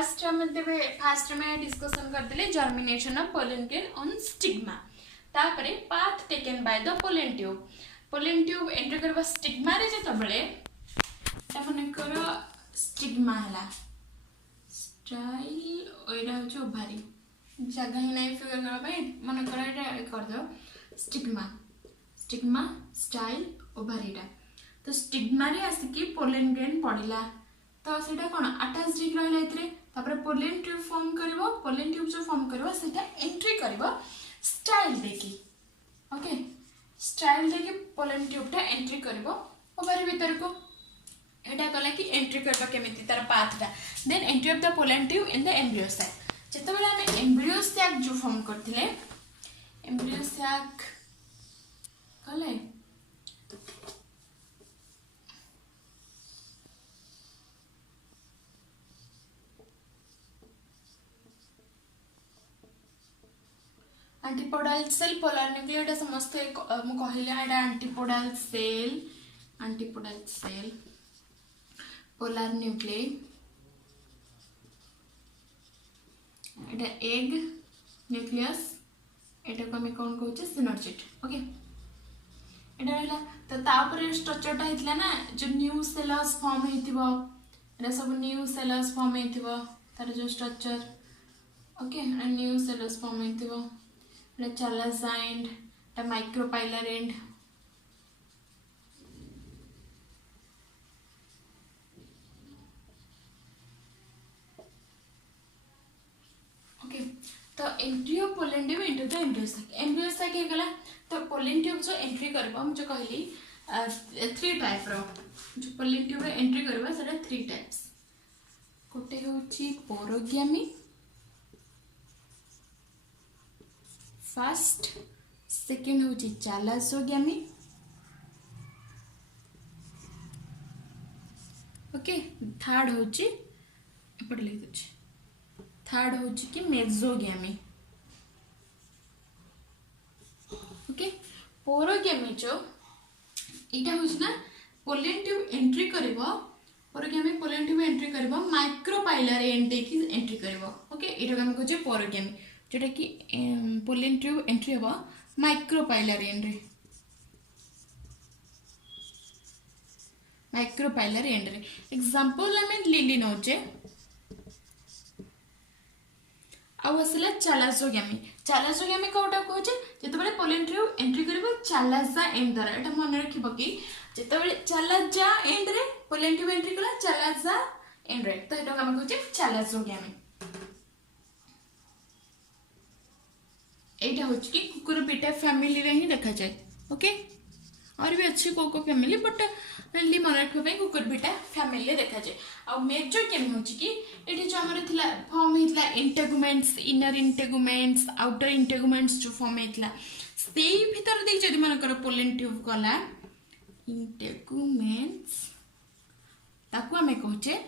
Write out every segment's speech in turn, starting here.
Fast में discussion करते germination of pollen grain on stigma तापरे path taken by the pollen tube enter करबा stigma रे जतो बेले ता मनकर स्टिग्मा हला स्टाइल ओइरा हो जो भारी जगह ही नहीं फिगर करबा भाई मनकर एटा कर दो स्टिग्मा स्टाइल ओभारीटा तो स्टिग्मा रे आसिकी पोलन ग्रेन पड़िला तो सेटा कोन अटैच ठीक रहला इतरे तापर पोलन ट्यूब फॉर्म करबो पोलन ट्यूब जो फॉर्म करबो सेटा एंट्री करबो स्टाइल देकी ओके स्टाइल देकी पोलन ट्यूब टा एंट्री करबो ओभारी भीतर को एटा कला कि एंट्री करबा केमिति तार पाथटा then entry of the pollen tube in the embryo sac जेतबेला हम एम्ब्रियो सैक जो फॉर्म करथिले एम्ब्रियो सैक कले एंटीपोडल सेल पोलर न्यूक्लियर समस्त कहले एंटीपोडल सेल पोलर न्यूक्लिय एटा एग न्यूक्लियस एटा को हम कौन कहूचे सिनर्जिड ओके एटा रहला तो तापर स्ट्रक्चर टा हितला ना जो न्यू सेल्स फॉर्म हेतिबो एटा सब न्यू सेल्स फॉर्म हेतिबो तार जो structure okay new cells form हेतिबो चलासा एंड ता माइक्रोपाइलर एंड ओके तो entry of pollen tube into the embryo sac हे गला तो पोलन ट्यूब जो एंट्री करबो हम जो कहली 3 टाइप रो जो पोलन ट्यूब रे एंट्री करबो सेटा 3 टाइप्स कोटे होची पोरोग्यामी फर्स्ट सेकेंड हूँ चालासोग्यामी ओके थर्ड हूँ एपटे लिख दूँ थर्ड हूँ कि मेजोग्यामी ओके पोरोग्यामी जो यहाँ हूँ ना पोलन ट्यूब एंट्री करिवो पोरोग्यामी पोलन ट्यूब एंट्री करिवो माइक्रोपाइलर एंड देखि एंट्री करिवो ओके एटा हम कहजे पोरोग्यामी जोटा कि पोलन ट्यूब एंट्री हम माइक्रोपाइलर एंड रे एग्जांपल हमें लिली नौचे आसला चालासोग्यामी कोटा कहचे जेतबेले पोलन ट्यूब एंट्री करबो चालाजा एंड द्वारा एटा मन रखिबो कि जेतबेले चालाजा एंड रे पोलन ट्यूब एंट्री कला चालाजा एंड रे तो एटा हम कहचे चालासोग्यामी एटा होची कि कुकुरबिटा फैमिली रे ही देखा जाए ओके और भी अच्छी कोको फैमिली बट मेनली मन रखबा पे कुकुरबिटा फैमिली देखा जाए आ मेजर केम होची कि एठी जो हमर थिला form हेतला integuments inner integuments outer integuments जो फॉर्म हेतला सेही भीतर दे जदि मन कर पोलन ट्यूब कला इंटेगुमेंट्स ताकू हमें कहचे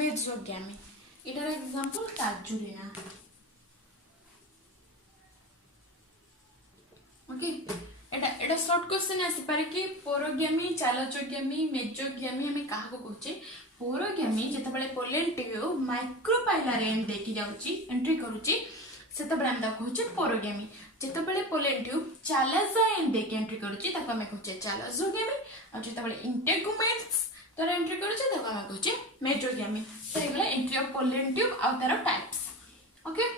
मेजोग्यामी एटार एग्जांपल काजुरिना ओके एटा शॉर्ट क्वेश्चन आसी पारे कि पोरोग्यामी चालासोग्यामी मेजोग्यामी हमें काहा को कहचे पोरोग्यामी जेतबेले पोलन ट्यूब माइक्रोपाइलर एंड देखि जाउची एंट्री करूची सेतबेले हम कहचे पोरोग्यामी जेतबेले पोलन ट्यूब चालाजा एंड देखि एंट्री करूची ताको हमें कहचे चालासोग्यामी आ जेतबेले इंटेगुमेंट्स तर एंट्री करूची ताको हमें कहचे मेजोग्यामी तो एगला एंट्री ऑफ पोलन ट्यूब आ तार टाइप्स ओके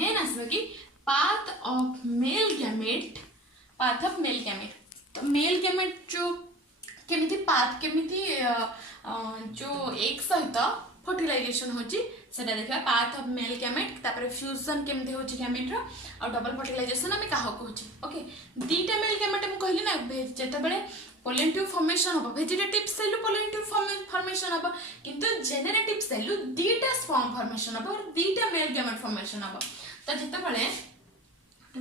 देन आसबो कि पाथ ऑफ मेल गैमेट तो मेल गैमेट जो केमिति पाथ केमिति जो एक सहित फर्टिलाइजेशन होची सेटा देखा पाथ ऑफ मेल गैमेट तापर फ्यूजन केमिति होची गैमेट रो और डबल फर्टिलाइजेशन हमें काहा कहूची ओके दीटा मेल गैमेट हम कहली ना जेतबेले पोलन ट्यूब फॉर्मेशन हो vegetative cell pollen tube formation हो किंतु जेनेरेटिव सेल दीटा स्पर्म फॉर्मेशन हो और दीटा मेल गैमेट फॉर्मेशन हो तो जेतबेले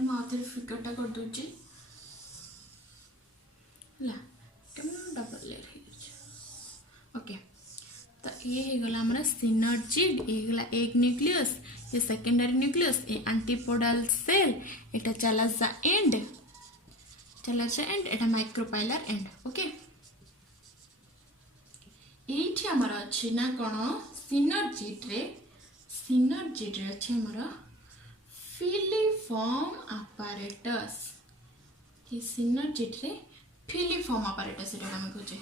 माउथर फिगरटा कर दूची ला डबल लेयर ओके तो ये गला हमरा सिनर्जिड ये गला एक न्यूक्लियस ये सेकेंडरी न्यूक्लियस ये antipodal cell Etah चालाजा and Etah micropylar end okay ये आमर अच्छी ना कौन सिनर्जिड रे सिनर्जिड रे अछि हमर फिलिफॉर्म apparatus ये सिनर्जिड रे फिलिफॉर्म apparatus एटा हम कहजे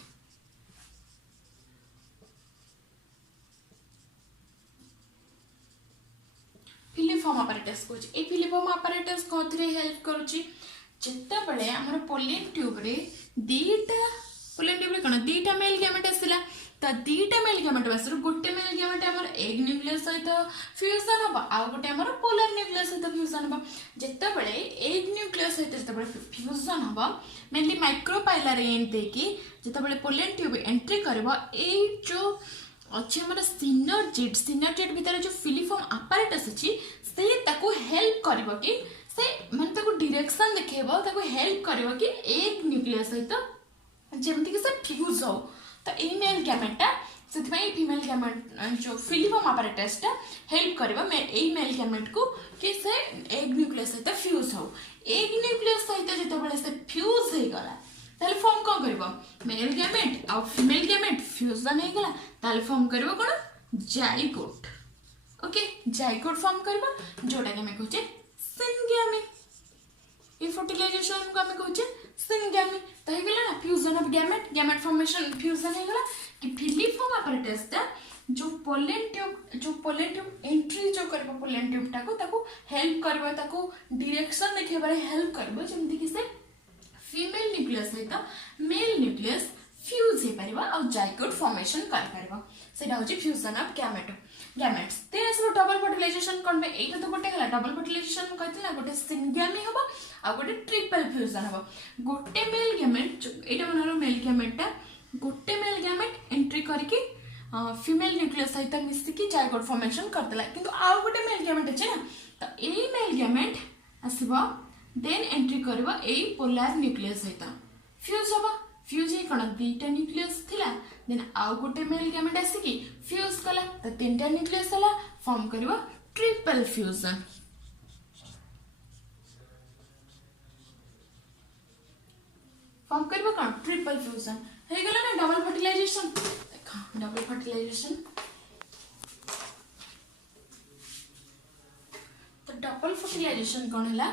फिलिफॉर्म apparatus कहजे ए फिलिफॉर्म apparatus कोथरे हेल्प करूची जेता बळे हमर पोलिन ट्यूब रे दीटा पोलिन ट्यूब रे कोन दीटा मेल गैमेट आसिला त दीटा मेल गैमेट बसर गोटे मेल गैमेट हमर एग न्यूक्लियस सहित फ्यूजन हबा आ गोटे हमर पोलर न्यूक्लियस सहित फ्यूजन हबा जेता बळे एग न्यूक्लियस सहित जेता बळे फ्यूजन हबा मेनली माइक्रोपाइलर एंड देकी जेता बळे पोलिन ट्यूब एंट्री करबा ए जो अच्छे हमर सिनर्जिड भीतर जो फिलिफॉर्म apparatus अछि से ताको हेल्प करबो कि से मन ताको डायरेक्शन देखेबो ताको हेल्प करबो कि एग न्यूक्लियस सहित जेमति कि से फ्यूज हो तो ए मेल गैमेटा से फीमेल गैमेट जो फिलिफॉर्म apparatus टा हेल्प करबो ए मेल गैमेट को कि से एग न्यूक्लियस सहित फ्यूज हो एग न्यूक्लियस सहित जेते बळे से फ्यूज हे गला ताले फॉर्म कोन करबो मेल गैमेट आ फीमेल गैमेट फ्यूजन हे गला ताले फॉर्म करबो कोन जाइगोट ओके जाइगोट फॉर्म करबो जोटा के हम कहचे सिंगैमी ये फर्टिलाइजेशन को हम कहचे सिंगैमी त हे गला ना fusion of gamete gamete formation fusion हे गला कि फिलिफॉर्म apparatus ता जो पोलन ट्यूब एंट्री जो करबो पोलन ट्यूब ताको हेल्प करबो ताको डायरेक्शन देखेबारे हेल्प करबो जेमति कि से फीमेल न्यूक्लियस सहित मेल न्यूक्लियस फ्यूज हे परबा और जाइगोट फॉर्मेशन कर परबा सेटा होची फ्यूजन ऑफ गैमेट्स तेरे सब डबल फर्टिलाइजेशन कोन बे एटा तो गोटे हला डबल फर्टिलाइजेशन कहतिला गोटे सिंगैमी हबो आ गोटे ट्रिपल फ्यूजन हबो गोटे मेल गैमेट एटा मनरो मेल गैमेट गोटे मेल गैमेट एंट्री करके फीमेल न्यूक्लियस सहित मिसी की जाइगोट फॉर्मेशन करतला किंतु आ गोटे मेल गैमेट अछि ना तो ए मेल गैमेट आसीबो देन एंट्री करबा ए पोलर न्यूक्लियस सहित फ्यूज हबा फ्यूज हे कोन दीटा न्यूक्लियस थिला देन आउ गोटे मेल गैमेट आसी फ्यूज कला त तीनटा न्यूक्लियस हला फॉर्म करबा ट्रिपल फ्यूजन फॉर्म करबा कोन ट्रिपल फ्यूजन हे गेला ना डबल फर्टिलाइजेशन डबल फर्टिलाइजेशन तो डबल फर्टिलाइजेशन कोन हला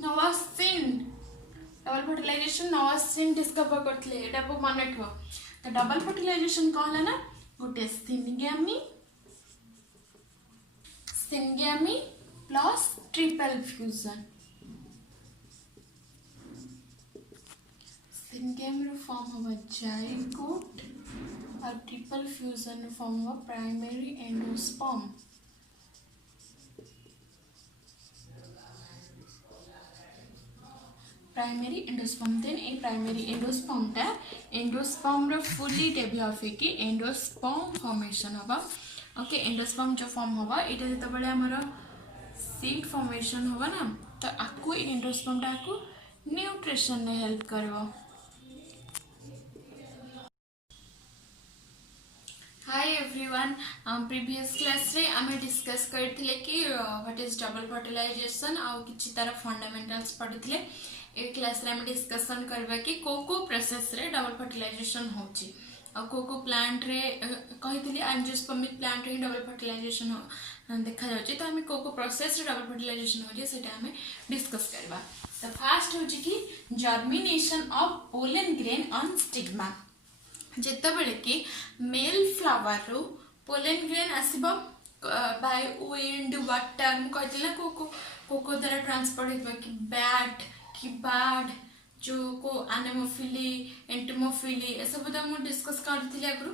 नोवासिन डबल फर्टिलाइजेशन नोवासिन डिस्कवर करथले एटा को मन रखबो तो डबल फर्टिलाइजेशन कहला ना गोटे syngamy plus triple fusion syngamy रो फॉर्म होबा जाइगोट और ट्रिपल फ्यूजन रो फॉर्म होबा primary endosperm primary endosperm then a primary endosperm रो फुली डेवलप है कि एंडोस्पर्म फॉर्मेशन होबा ओके एंडोस्पर्म जो फॉर्म होबा एटा जते बळे हमर सीड फॉर्मेशन होबा ना तो आकु एंडोस्पर्म टा आकु न्यूट्रिशन ने हेल्प करबो हाय एवरीवन प्रीवियस क्लास रे आमे डिस्कस करथिले कि व्हाट इज डबल फर्टिलाइजेशन आ किछि तार फंडामेंटल्स पढिथिले ए क्लास रे हम डिस्कशन करबा कि कोको प्रोसेस रे डबल फर्टिलाइजेशन होची आ कोको प्लांट रे कहिथिली एंजियोस्पर्मिक प्लांट रे डबल फर्टिलाइजेशन देखा जाउची तो हम कोको प्रोसेस रे डबल फर्टिलाइजेशन होची सेटा हम डिस्कस करबा तो फर्स्ट होची कि germination of pollen grain on stigma जेता बेले कि मेल फ्लावर रो पोलन ग्रेन आसीबो बाय विंड वाटर म कहथिला कोको द्वारा ट्रांसपोर्ट हेबा कि बैट कि बर्ड जो को एनेमोफिली एंटोमोफिली ए सब तो हम डिस्कस करथिले आगु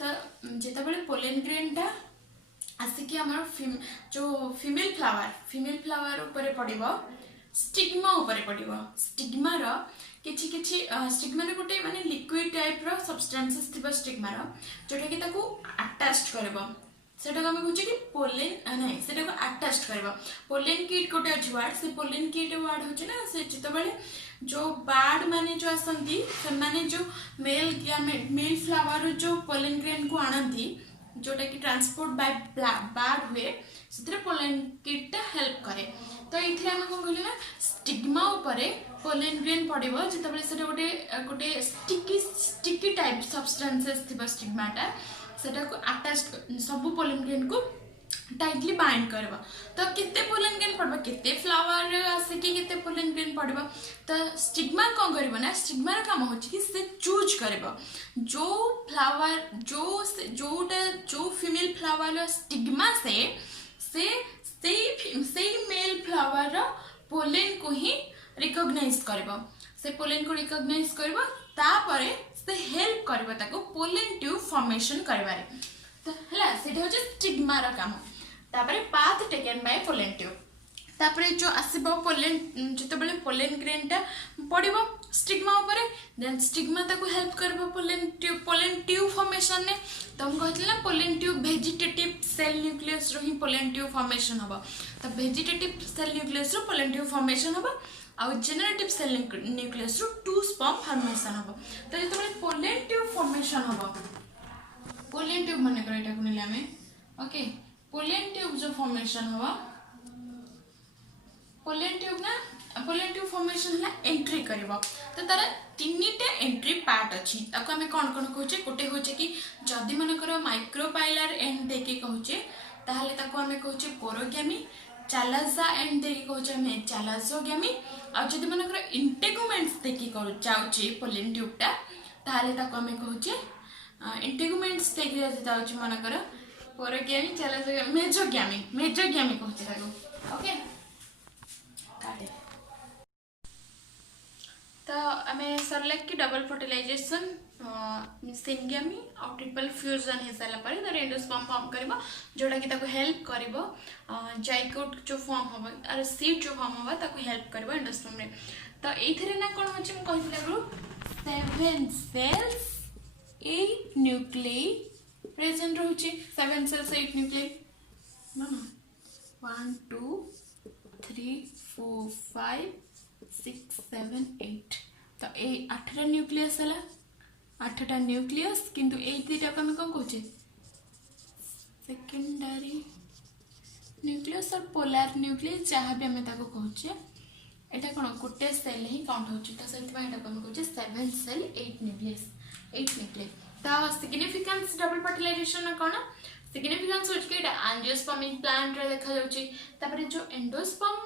तो जेता बेले पोलन ग्रेन टा आसी कि हमर जो फीमेल फ्लावर ऊपर पड़िबो स्टिग्मा ऊपर पड़िबो स्टिग्मा रो किछि किछि स्टिग्मा रे गोटे माने लिक्विड टाइप रो सब्सटेंसेस थिबा स्टिग्मा रो जोटा कि ताको अटैच करबो सेटा हम कहू कि पोलन नहीं सेटा को अटैच करबो पोलन किट कोटे अछि वर्ड से पोलन किट वर्ड होछि ना से जिते बेले जो बर्ड माने जो आसंती से माने जो मेल फ्लावर जो पोलन ग्रेन को आनंती जोटा कि ट्रांसपोर्ट बाय बर्ड हुए सेतरे पोलन किट हेल्प करे तो ये आम कौन कहले ना स्टिग्मा उपरे पोलेन ग्रेन पड़ो जिते से गोटे गोटे स्टिकी टाइप सब्सटेंसेस थी स्टिग्माटा सेटा को अटैच सब पोलेन ग्रेन को टाइटली बाइंड करबा तो केते पोलेन ग्रेन पड़बा केते फ्लावर आसिकी केते पोलेन ग्रेन पड़बा तो स्टिग्मा कौन करबा ना स्टिग्मा रा काम होची कि से चूज करबा जो फ्लावर जो फीमेल फ्लावर स्टिग्मा से मेल फ्लावर रा पोलेन को ही रिकॉग्नाइज करबा से पोलेन को रिकॉग्नाइज करबा तापरे से हेल्प करबा ताको पोलेन ट्यूब फॉर्मेशन करबारे तो हला सेटा हो स्टिग्मा रा काम तापरे path taken by pollen tube तापरे जो आसीबो पोलेन जते बेले पोलेन ग्रेन टा पड़िबो स्टिग्मा ऊपर देन स्टिग्मा ताको हेल्प करबो पोलेन ट्यूब फॉर्मेशन ने तो हम कहथिला ना pollen tube vegetative cell nucleus रो ही पोलेन ट्यूब फॉर्मेशन हबो तो वेजिटेटिव सेल न्यूक्लियस रो पोलेन ट्यूब फॉर्मेशन हबो आ जेनरेटिव सेल न्यूक्लियस रो टू स्पर्म फॉर्मेशन हबो तो जते बेले पोलेन ट्यूब फॉर्मेशन हबो पोलेन ट्यूब माने कर एटा कोने लामे ओके पोलेन ट्यूब जो फॉर्मेशन हवा पोलेन ट्यूब फॉर्मेशन हला एंट्री करबो तो तार तीनटा एंट्री पार्ट अछि ताको हमें कोन कोन कहूचे गोटे होचे कि जदी मन कर माइक्रोपाइलर एंड देके कहूचे ताहले ताको हमें कहूचे पोरोगेमी चालाजा एंड देके कहूचे हमें चालाजोगेमी आ जदी मन कर इंटेगुमेंट्स देके कर जाउचे पोलेन ट्यूबटा ताहले ताको हमें कहूचे इंटेगुमेंट्स देके जाउचे मन कर पोरोगेमी चालाजोगेमी मेजोगेमी कहूचे ताको ओके काटे तो आमे सरले कि डबल फर्टिलाइजेशन सिंगेमी और ट्रिपल फ्यूजन हो सारा पर तर एंडोस्पर्म फॉर्म करबो जोटा कि ताको हेल्प करबो जाइगोट जो फॉर्म होबो और सीड जो फॉर्म होबो ताको हेल्प करबो एंडोस्पर्म रे तो एथिरे ना कोन होची हम कहिला गरो 7 सेल्स 8 न्यूक्लियई प्रेजेंट रहउची 7 सेल्स 8 न्यूक्लियई ना 1 2 3 4 5 6 7 8 तो ए 8टा न्यूक्लियस हला 8टा न्यूक्लियस किंतु ए दुटा को हम कोन कहूचे सेकेंडरी न्यूक्लियस और पोलर न्यूक्लियस जहाँ भी हमें ताको कहूचे एटा कोन गोटे सेल ही काउंट होची तो सेति में एटा को हम कहूचे 7 सेल 8 न्यूक्लियस तो सिग्निफिकेंस डबल फर्टिलाइजेशन कोन सिग्निफिकेंस होची कि एटा एंजियोस्पर्मिक प्लांट रे देखा जाउची तापर जो एंडोस्पर्म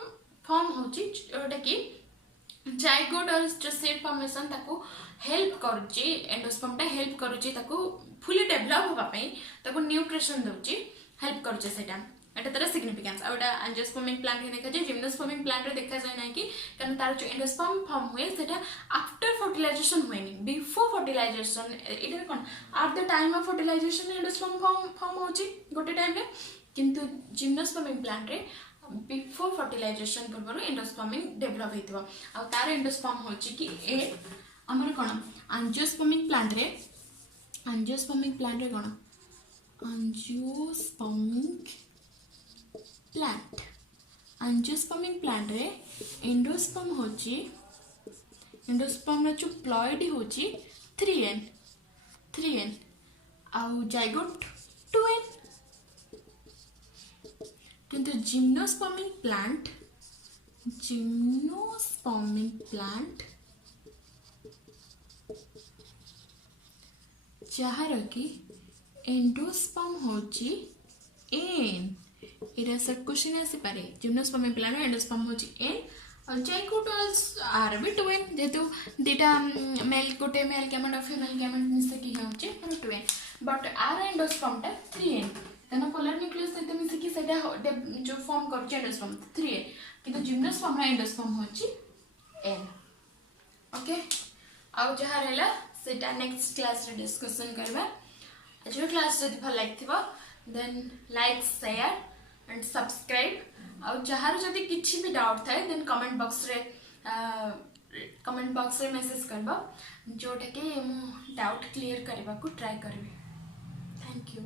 फॉर्म होची ओटा कि जाइगोट और जो सीड फॉर्मेशन ताको हेल्प करूची एंडोस्पर्म टा हेल्प करूची ताको फुली डेवलप होबा पई ताको न्यूट्रिशन दउची हेल्प करूची सेटा एटा तार सिग्निफिकेंस आ एटा एंजियोस्पर्मिक प्लांट रे देखा जाय जिम्नोस्पर्मिक प्लांट रे देखा जाय ना कि कारण तार जो एंडोस्पर्म फॉर्म हुए सेटा आफ्टर फर्टिलाइजेशन हुएनी बिफोर फर्टिलाइजेशन एटा कोन at the time of fertilisation endosperm form होची गोटे टाइम रे किंतु जिम्नोस्पर्मिक प्लांट रे बिफोर फर्टिलाइजेशन पूर्व एंडोस्पर्मिक डेवलप होइतबो आ तार एंडोस्पर्म होची कि ए हमर कोन एंजियोस्पर्मिक प्लांट रे कोन एंजियोस्पर्मिक प्लांट रे एंडोस्पर्म होची एंडोस्पर्म रे जो प्लॉइड होची 3n आ जाइगोट 2n किंतु जिम्नोस्पर्मिक प्लांट जहार कि एंडोस्पर्म होची एन एरा सब क्वेश्चन आसी पारे जिम्नोस्पर्मिक प्लांट एंडोस्पर्म होची एन और जाइगोट आर भी 2n जेतु डेटा मेल गोटे मेल गैमेट और फीमेल गैमेट मिसे की होची 2n बट आर एंडोस्पर्म टा 3n तेना पोलर न्यूक्लियस सहित मिसिकी सेटा जो फॉर्म कर एंडोस्पर्म 3n किंतु जिम्नोस्पर्म एंडोस्पर्म होची n ओके आउ जहा रहला सेटा नेक्स्ट क्लास रे डिस्कशन करबा आज क्लास जदि भल लागिथिबो then like share and subscribe आउ जहार जदि किछि भी डाउट थाए देन कमेंट बॉक्स रे मेसेज करबा जोटा के मु डाउट क्लियर करबा को ट्राई करबी थैंक यू।